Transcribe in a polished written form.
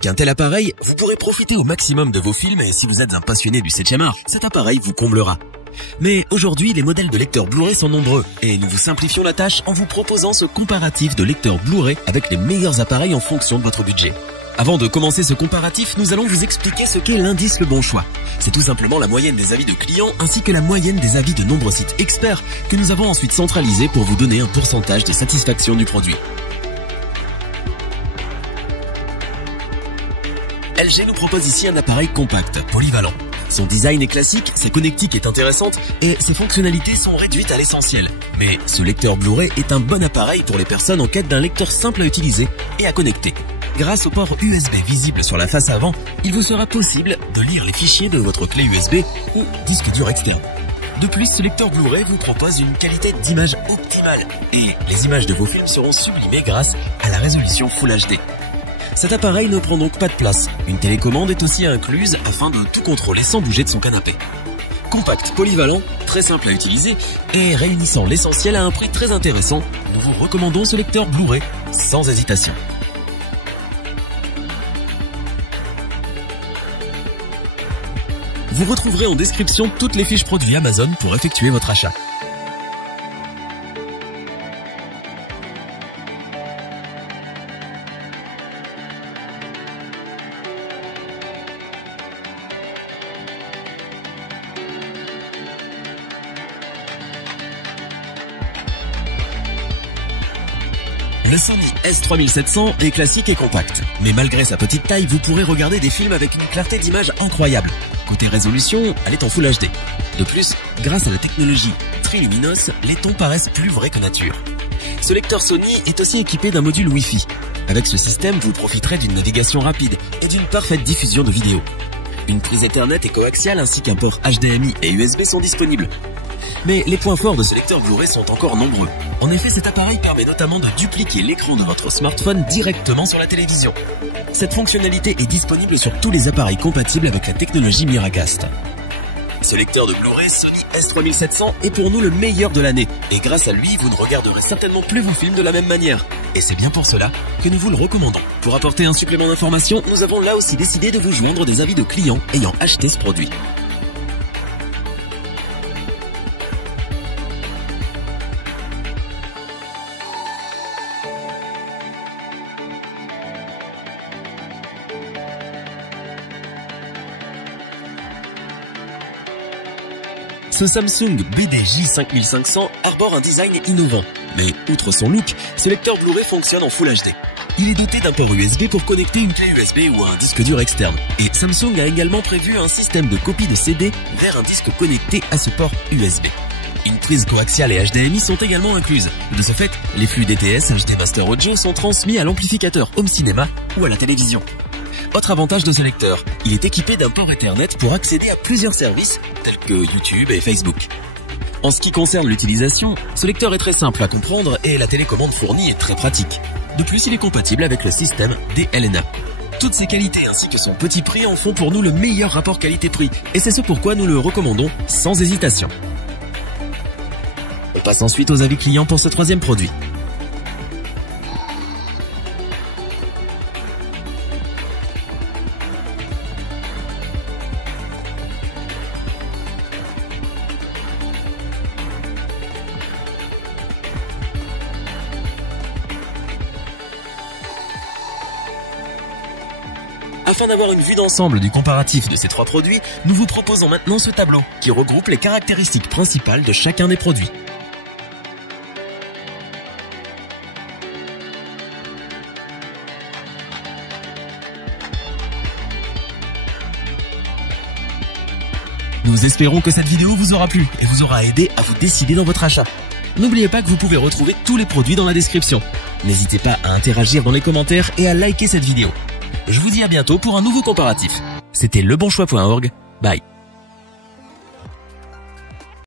Avec un tel appareil, vous pourrez profiter au maximum de vos films et si vous êtes un passionné du 7e art, cet appareil vous comblera. Mais aujourd'hui, les modèles de lecteurs Blu-ray sont nombreux et nous vous simplifions la tâche en vous proposant ce comparatif de lecteurs Blu-ray avec les meilleurs appareils en fonction de votre budget. Avant de commencer ce comparatif, nous allons vous expliquer ce qu'est l'indice Le Bon Choix. C'est tout simplement la moyenne des avis de clients ainsi que la moyenne des avis de nombreux sites experts que nous avons ensuite centralisés pour vous donner un pourcentage de satisfaction du produit. LG nous propose ici un appareil compact, polyvalent. Son design est classique, sa connectique est intéressante et ses fonctionnalités sont réduites à l'essentiel. Mais ce lecteur Blu-ray est un bon appareil pour les personnes en quête d'un lecteur simple à utiliser et à connecter. Grâce au port USB visible sur la face avant, il vous sera possible de lire les fichiers de votre clé USB ou disque dur externe. De plus, ce lecteur Blu-ray vous propose une qualité d'image optimale et les images de vos films seront sublimées grâce à la résolution Full HD. Cet appareil ne prend donc pas de place. Une télécommande est aussi incluse afin de tout contrôler sans bouger de son canapé. Compact, polyvalent, très simple à utiliser et réunissant l'essentiel à un prix très intéressant, nous vous recommandons ce lecteur Blu-ray sans hésitation. Vous retrouverez en description toutes les fiches produits Amazon pour effectuer votre achat. Le Sony S3700 est classique et compact, mais malgré sa petite taille, vous pourrez regarder des films avec une clarté d'image incroyable. Côté résolution, elle est en Full HD. De plus, grâce à la technologie Triluminos, les tons paraissent plus vrais que nature. Ce lecteur Sony est aussi équipé d'un module Wi-Fi. Avec ce système, vous profiterez d'une navigation rapide et d'une parfaite diffusion de vidéos. Une prise Ethernet et coaxiale ainsi qu'un port HDMI et USB sont disponibles. Mais les points forts de ce lecteur Blu-ray sont encore nombreux. En effet, cet appareil permet notamment de dupliquer l'écran de votre smartphone directement sur la télévision. Cette fonctionnalité est disponible sur tous les appareils compatibles avec la technologie Miracast. Ce lecteur de Blu-ray Sony S3700 est pour nous le meilleur de l'année et grâce à lui, vous ne regarderez certainement plus vos films de la même manière. Et c'est bien pour cela que nous vous le recommandons. Pour apporter un supplément d'information, nous avons là aussi décidé de vous joindre des avis de clients ayant acheté ce produit. Ce Samsung BD-J5500 arbore un design innovant. Mais outre son look, ce lecteur Blu-ray fonctionne en Full HD. Il est doté d'un port USB pour connecter une clé USB ou un disque dur externe. Et Samsung a également prévu un système de copie de CD vers un disque connecté à ce port USB. Une prise coaxiale et HDMI sont également incluses. De ce fait, les flux DTS HD Master Audio sont transmis à l'amplificateur home cinéma ou à la télévision. Autre avantage de ce lecteur, il est équipé d'un port Ethernet pour accéder à plusieurs services tels que YouTube et Facebook. En ce qui concerne l'utilisation, ce lecteur est très simple à comprendre et la télécommande fournie est très pratique. De plus, il est compatible avec le système DLNA. Toutes ces qualités ainsi que son petit prix en font pour nous le meilleur rapport qualité-prix et c'est ce pourquoi nous le recommandons sans hésitation. On passe ensuite aux avis clients pour ce troisième produit. Afin d'avoir une vue d'ensemble du comparatif de ces trois produits, nous vous proposons maintenant ce tableau qui regroupe les caractéristiques principales de chacun des produits. Nous espérons que cette vidéo vous aura plu et vous aura aidé à vous décider dans votre achat. N'oubliez pas que vous pouvez retrouver tous les produits dans la description. N'hésitez pas à interagir dans les commentaires et à liker cette vidéo. Je vous dis à bientôt pour un nouveau comparatif. C'était lebonchoix.org. Bye.